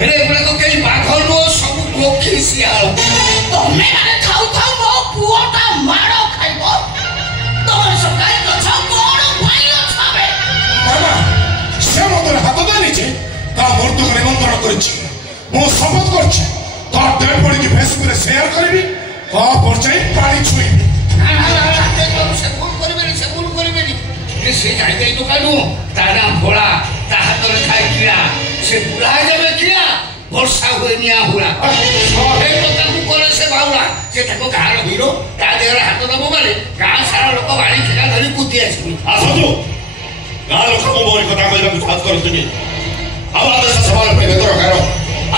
हेले गुला को कई बाघ नो सब गोखी सियाल तमे माने खाऊ खाऊ मो पुओटा मारो खाइबो तमर सरकार कथा कोन पाइयो छाबे बाबा से मोर हाथ धरिचे ता मृत्यु को निमंत्रण करछि मो शपथ करछि ता डेड बॉडी की फेसबुक रे शेयर करबी ता परचाई पानी छुईबी से भूल करबेनी से जाई दे दुकानु तारा भोला ता हाथ रे खाइ किला से बुढ़ा जाबे किला वर्षा हुए निया हुआ सहे टका को करे से बाउला से ताको गार हीरो ता देर हाथ दबो माने गा सारा लोक बाणी खेला धरी कुती आछि आसतु गा लोक को मोर कथा कहबा को साथ करतनी अब आदेश सवाल पे बेतर करो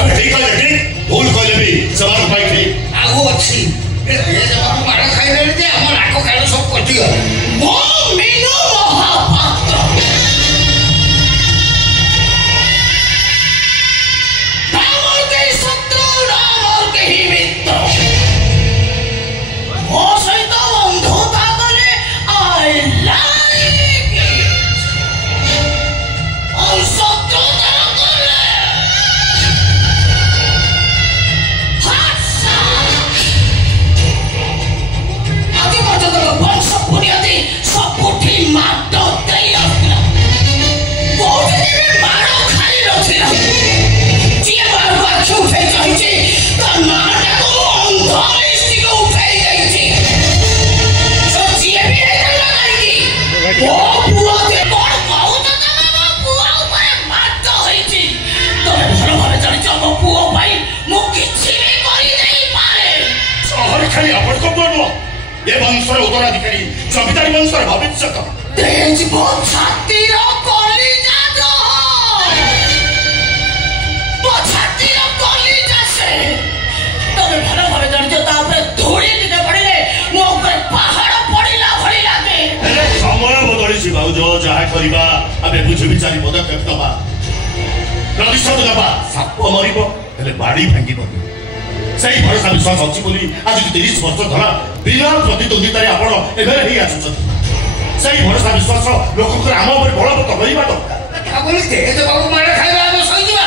अब ठीक है ठीक भूल कहले भी सवाल पाई ठीक आगो अछि ए जब मार खाइ ले जे हम नाको खाइ सब कटी मो मीनू महापात्र ये वंशर उत्तराधिकारी जमीदारी वंशर भविष्य तेज छातीर कलिजा जो छातीर कलिजा से तबे भलो भाबे जानियो तापरे धूଳି दिने पड़िले मो ऊपर पहाड़ पड़िला भଳି लागे समय बदलिछि भाउजो जाहा करिबा आबे बुझि विचारी पदक्षेप दबा प्रतिशोध दबा साप मरिबो हेले बाड़ी भांगिबो सही भरोसा विश्वास अच्छी बोली आज 30 वर्ष धरा बिना प्रतिद्वंदिता आपण एबे ही आछुछथि सही भरोसा विश्वास लोक आम ऊपर बलवत्त होइबा दरकार बोली तेज बाबू मारे खाइबा हम सहिबा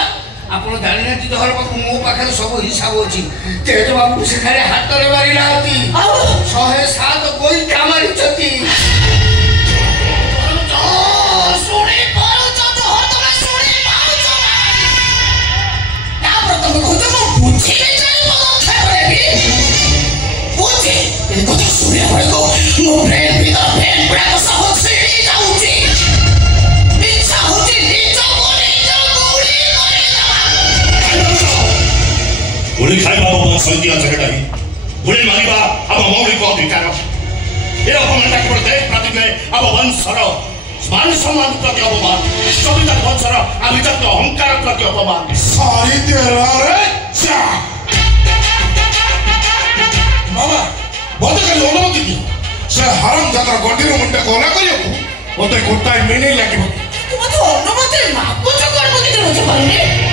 आपण जानि ना जी धर बाबू मो पाखरे सब हिसाब होची तेज बाबू से खाली हाथ रे मारिला होती 107 कोई कामारी छथि सुनी पारो तो हो तमे सुनी पारो तो ना प्रथम को तो पूछी मो ब्रेन भीतर फैन पड़ा को सब सीढ़ी जाउची इच्छा होती नीचो गोली करे दबा गोली खाइबा बाबा संधिया जगडाई गोली मारिबा अब मौलिक अधिकार ए अपमानता के प्रति प्रतिज्ञा अब वंशर मान सम्मान प्रति अपमान सविता वंशर आवितक अहंकार प्रति अपमान सारी तेरा रे जा मामा बहुत कर अनुमति दी से हराम जाता गड्डी रो मुंडा कोला करियो ओते गोटाई मिनी लागिबो तू मत अनुमति मागो तो कर मत दे मत